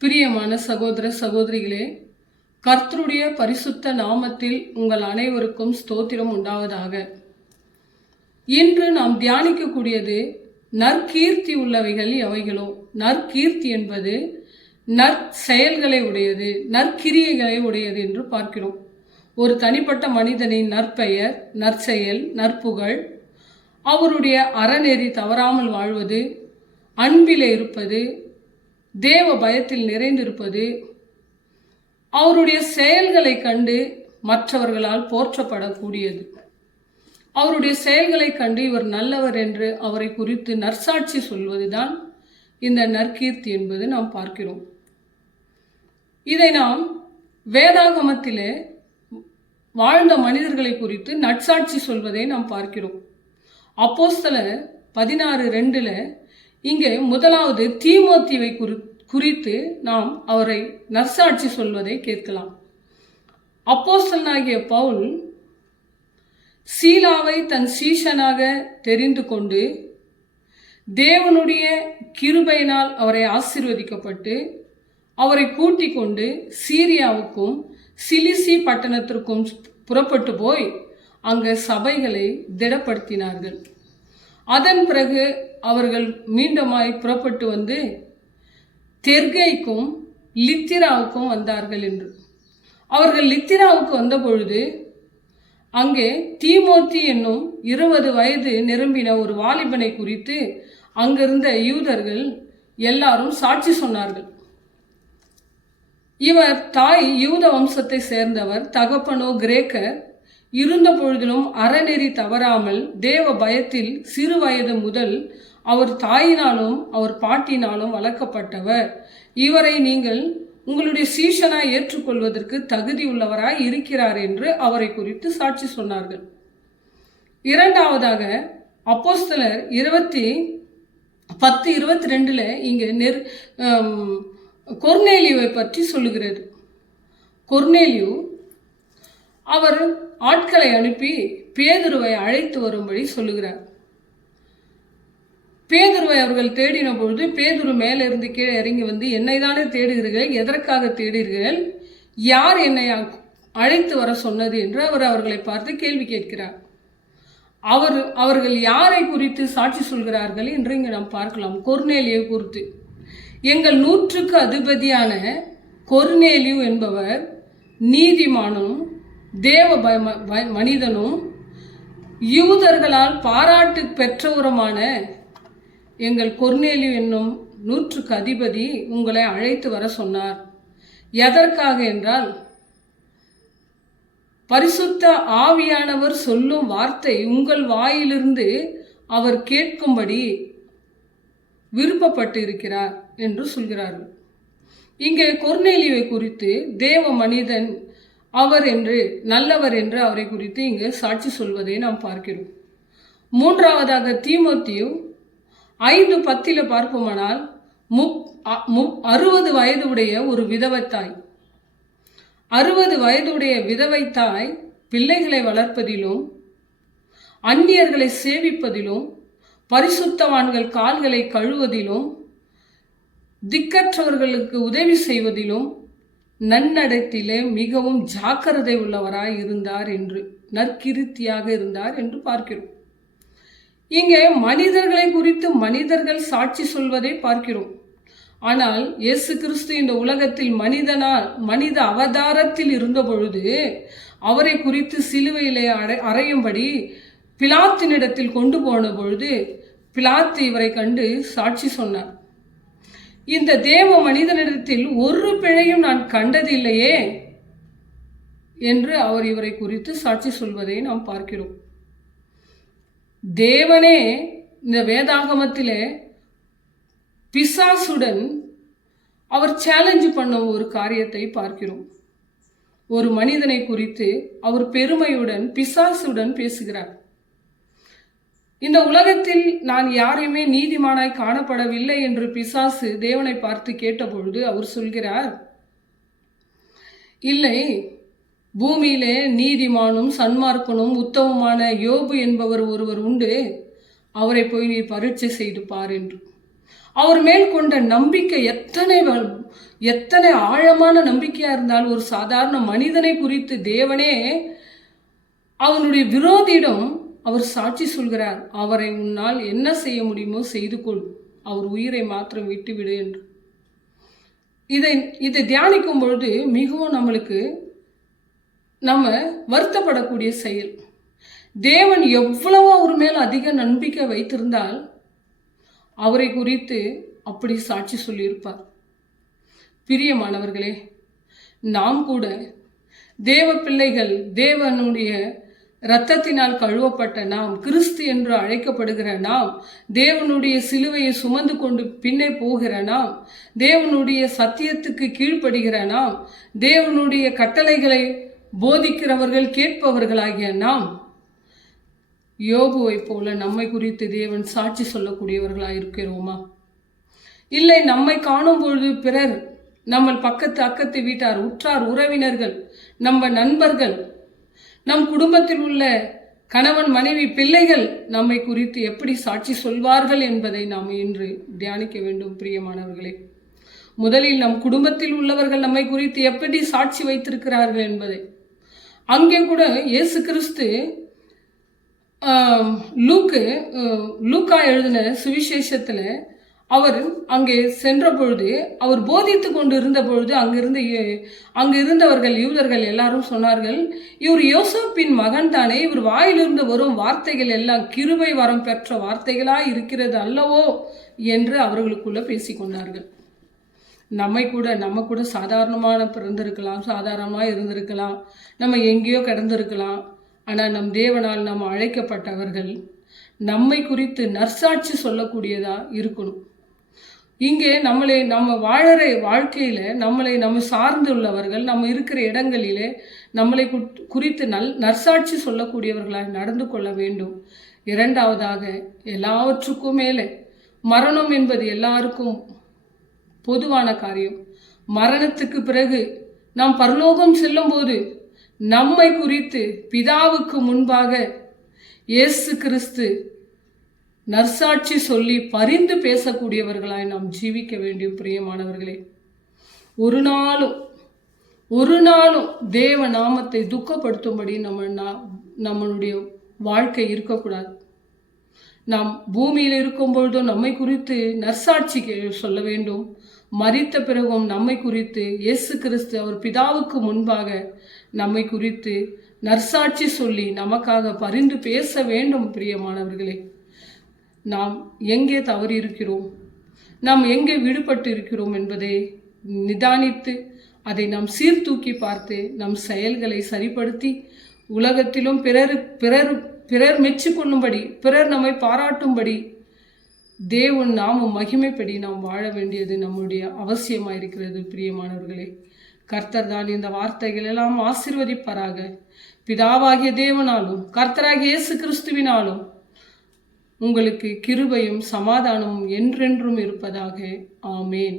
பிரியமான சகோதர சகோதரிகளே, கர்த்தருடைய பரிசுத்த நாமத்தில் உங்கள் அனைவருக்கும் ஸ்தோத்திரம் உண்டாவதாக. இன்று நாம் தியானிக்கக்கூடியது நற்கீர்த்தி உள்ளவைகள் எவைகளோ. நற்கீர்த்தி என்பது நற்செயல்களை உடையது, நற்கிரியைகளை உடையது என்று பார்க்கிறோம். ஒரு தனிப்பட்ட மனிதனின் நற்பெயர், நற்செயல், நற்புகழ், அவருடைய அறநெறி தவறாமல் வாழ்வது, அன்பிலே இருப்பது, தேவ பயத்தில் நிறைந்திருப்பது, அவருடைய செயல்களை கண்டு மற்றவர்களால் போற்றப்படக்கூடியது. அவருடைய செயல்களை கண்டு இவர் நல்லவர் என்று அவரை குறித்து நற்சாட்சி சொல்வதுதான் இந்த நற்கீர்த்தி என்பது நாம் பார்க்கிறோம். இதை நாம் வேதாகமத்திலே வாழ்ந்த மனிதர்களை குறித்து நற்சாட்சி சொல்வதை நாம் பார்க்கிறோம். அப்போஸ்தலர் 16:2 இங்கே முதலாவது தீமோத்தேயுவை குறித்து நாம் அவரை நற்சாட்சி சொல்வதை கேட்கலாம். அப்போஸ்தலனாகிய பவுல் சீலாவை தன் சீஷனாக தெரிந்து கொண்டு தேவனுடைய கிருபையினால் அவரை ஆசீர்வதிக்கப்பட்டு அவரை கூட்டிக் கொண்டு சீரியாவுக்கும் சிலிசி பட்டணத்திற்கும் புறப்பட்டு போய் அங்கே சபைகளை திடப்படுத்தினார்கள். அதன் பிறகு அவர்கள் மீண்டுமாய் புறப்பட்டு வந்து தெர்கைக்கும் லித்திராவுக்கும் வந்தார்கள் என்று. அவர்கள் லித்திராவுக்கு வந்த பொழுது அங்கே தீமோத்தி என்னும் 20 வயது நிரம்பின ஒரு வாலிபனை குறித்து அங்கிருந்த யூதர்கள் எல்லாரும் சாட்சி சொன்னார்கள். இவர் தாய் யூத வம்சத்தை சேர்ந்தவர், தகப்பனோ கிரேக்கர். இருந்த பொழுதிலும் அறநெறி தவறாமல் தேவ பயத்தில் சிறு வயது முதல் அவர் தாயினாலும் அவர் பாட்டினாலும் வளர்க்கப்பட்டவர். இவரை நீங்கள் உங்களுடைய சீஷனாய் ஏற்றுக்கொள்வதற்கு தகுதி உள்ளவராய் இருக்கிறார் என்று அவரை குறித்து சாட்சி சொன்னார்கள். இரண்டாவதாக அப்போஸ்தலர் 10:22 இங்கே கொர்நேலியுவை பற்றி சொல்லுகிறது. கொர்நேலியு அவர் ஆட்களை அனுப்பி பேதுருவை அழைத்து வரும்படி சொல்லுகிறார். பேதுருவை அவர்கள் தேடின பொழுது பேதுரு மேலிருந்து கீழே இறங்கி வந்து, என்னை தானே தேடுகிறீர்கள், எதற்காக தேடுகிறீர்கள், யார் என்னை அழைத்து வர சொன்னது என்று அவர்களை பார்த்து கேள்வி கேட்கிறார். அவர்கள் யாரை குறித்து சாட்சி சொல்கிறார்கள் என்று இங்கே நாம் பார்க்கலாம். கொர்நேலியை குறித்து, எங்கள் 100க்கு அதிபதியான கொர்நேலியு என்பவர் நீதிமானும் தேவ மனிதனும் யூதர்களால் பாராட்டு பெற்றவருமான எங்கள் கொர்நேலியு என்னும் 100க்கு அதிபதி உங்களை அழைத்து வர சொன்னார். எதற்காக என்றால், பரிசுத்த ஆவியானவர் சொல்லும் வார்த்தை உங்கள் வாயிலிருந்து அவர் கேட்கும்படி விருப்பப்பட்டு இருக்கிறார் என்று சொல்கிறார்கள். இங்கே கொர்நேலியுவை குறித்து தேவ மனிதன் அவர் என்று, நல்லவர் என்று அவரை குறித்து இங்கு சாட்சி சொல்வதை நாம் பார்க்கிறோம். மூன்றாவதாக தீமோத்தேயு 5:10 பார்ப்போமானால் 60 வயது உடைய ஒரு விதவைத்தாய். 60 வயதுடைய விதவைத்தாய் பிள்ளைகளை வளர்ப்பதிலும் அந்நியர்களை சேவிப்பதிலும் பரிசுத்தவான்கள் கால்களை கழுவதிலும் திக்கற்றவர்களுக்கு உதவி செய்வதிலும் நன்னடத்திலே மிகவும் ஜாக்கிரதை உள்ளவராய் இருந்தார் என்று, நற்கிருத்தியாக இருந்தார் என்று பார்க்கிறோம். இங்கே மனிதர்களை குறித்து மனிதர்கள் சாட்சி சொல்வதை பார்க்கிறோம். ஆனால் இயேசு கிறிஸ்து இந்த உலகத்தில் மனித அவதாரத்தில் இருந்த பொழுது அவரை குறித்து சிலுவையிலே அறையும்படி பிலாத்தினிடத்தில் கொண்டு போன பொழுது பிலாத்து இவரை கண்டு சாட்சி சொன்னார். இந்த தேவ மனிதனிடத்தில் ஒரு பிழையும் நான் கண்டதில்லையே என்று அவர் இவரை குறித்து சாட்சி சொல்வதை நாம் பார்க்கிறோம். தேவனே இந்த வேதாகமத்திலே பிசாசுடன் அவர் சேலஞ்ச் பண்ண ஒரு காரியத்தை பார்க்கிறோம். ஒரு மனிதனை குறித்து அவர் பெருமையுடன் பிசாசுடன் பேசுகிறார். இந்த உலகத்தில் நான் யாரையுமே நீதிமானாய் காணப்படவில்லை என்று பிசாசு தேவனை பார்த்து கேட்டபொழுது அவர் சொல்கிறார், இல்லை, பூமியிலே நீதிமானும் சன்மார்க்கனும் உத்தமமான யோபு என்பவர் ஒருவர் உண்டு, அவரை போய் நீ பரீட்சை செய்து பார் என்று. அவர் மேல் கொண்ட நம்பிக்கை எத்தனை ஆழமான நம்பிக்கையா இருந்தால், ஒரு சாதாரண மனிதனை குறித்து தேவனே அவனுடைய விரோதியிடம் அவர் சாட்சி சொல்கிறார், அவரை உன்னால் என்ன செய்ய முடியுமோ செய்து கொள், அவர் உயிரை மாத்திரம் விட்டுவிடு என்று. இதை தியானிக்கும் பொழுது மிகவும் நம்ம வருத்தப்படக்கூடிய செயல். தேவன் எவ்வளவோ அவர் மேல் அதிக நம்பிக்கை வைத்திருந்தால் அவரை குறித்து அப்படி சாட்சி சொல்லியிருப்பார். பிரியமானவர்களே, நாம் கூட தேவ பிள்ளைகள், தேவனுடைய இரத்தத்தினால் கழுவப்பட்ட நாம், கிறிஸ்து என்று அழைக்கப்படுகிற நாம், தேவனுடைய சிலுவையை சுமந்து கொண்டு பின்னே போகிற நாம், தேவனுடைய சத்தியத்துக்கு கீழ்ப்படுகிற நாம், தேவனுடைய கட்டளைகளை போதிக்கிறவர்கள், கேட்பவர்களாகிய நாம், யோபுவை போல நம்மை குறித்து தேவன் சாட்சி சொல்லக்கூடியவர்களாக இருக்கிறோமா? இல்லை, நம்மை காணும் பொழுது பிறர், நம்ம அக்கத்து வீட்டார், உற்றார் உறவினர்கள், நம்ம நண்பர்கள், நம் குடும்பத்தில் உள்ள கணவன் மனைவி பிள்ளைகள் நம்மை குறித்து எப்படி சாட்சி சொல்வார்கள் என்பதை நாம் இன்று தியானிக்க வேண்டும். பிரியமானவர்களே, முதலில் நம் குடும்பத்தில் உள்ளவர்கள் நம்மை குறித்து எப்படி சாட்சி வைத்திருக்கிறார்கள் என்பதை. அங்கே கூட இயேசு கிறிஸ்து லூக்கா எழுதின சுவிசேஷத்தில் அவர் அங்கே சென்ற பொழுது, அவர் போதித்து கொண்டு இருந்த பொழுது அங்கு இருந்தவர்கள், யூதர்கள் எல்லாரும் சொன்னார்கள், இவர் யோசேப்பின் மகன் தானே, இவர் வாயிலிருந்து வரும் வார்த்தைகள் எல்லாம் கிருபை வரம் பெற்ற வார்த்தைகளா இருக்கிறது அல்லவோ என்று அவர்களுக்குள்ள பேசிக்கொண்டார்கள். நம்ம கூட சாதாரணமான பிறந்திருக்கலாம், சாதாரணமாக இருந்திருக்கலாம், நம்ம எங்கேயோ கிடந்திருக்கலாம். ஆனால் நம் தேவனால் நம்ம அழைக்கப்பட்டவர்கள் நம்மை குறித்து நற்சாட்சி சொல்லக்கூடியதா இருக்கணும். இங்கே நம்ம வாழற வாழ்க்கையில் நம்ம சார்ந்து உள்ளவர்கள், நம்ம இருக்கிற இடங்களிலே நம்மளை குறித்து நற்சாட்சி சொல்லக்கூடியவர்களாக நடந்து கொள்ள வேண்டும். இரண்டாவதாக, எல்லாவற்றுக்கும் மேலே மரணம் என்பது எல்லாருக்கும் பொதுவான காரியம். மரணத்துக்கு பிறகு நாம் பரலோகம் செல்லும் போது நம்மை குறித்து பிதாவுக்கு முன்பாக இயேசு கிறிஸ்து நற்சாட்சி சொல்லி பரிந்து பேசக்கூடியவர்களாய் நாம் ஜீவிக்க வேண்டும். பிரியமானவர்களே, ஒரு நாளும் தேவ நாமத்தை துக்கப்படுத்தும்படி நம்மளுடைய வாழ்க்கை இருக்கக்கூடாது. நாம் பூமியில் இருக்கும் பொழுதும் நம்மை குறித்து நற்சாட்சி சொல்ல வேண்டும். மரித்த பிறகும் நம்மை குறித்து இயேசு கிறிஸ்து அவர் பிதாவுக்கு முன்பாக நம்மை குறித்து நற்சாட்சி சொல்லி நமக்காக பரிந்து பேச வேண்டும். பிரியமானவர்களே, நாம் எங்கே தவறி இருக்கிறோம், நாம் எங்கே விடுபட்டு இருக்கிறோம் என்பதை நிதானித்து அதை நாம் சீர்தூக்கி பார்த்து நம் செயல்களை சரிப்படுத்தி உலகத்திலும் பிறர் மெச்சிக்கொள்ளும்படி, பிறர் நம்மை பாராட்டும்படி, தேவன் நாம மகிமைப்படி நாம் வாழ வேண்டியது நம்முடைய அவசியமாயிருக்கிறது. பிரியமானவர்களே, கர்த்தர் தான் இந்த வார்த்தைகள் எல்லாம் ஆசீர்வதிப்பாராக. பிதாவாகிய தேவனாலும் கர்த்தராகிய இயேசு கிறிஸ்துவினாலும் உங்களுக்கு கிருபையும் சமாதானமும் என்றென்றும் இருப்பதாக. ஆமேன்.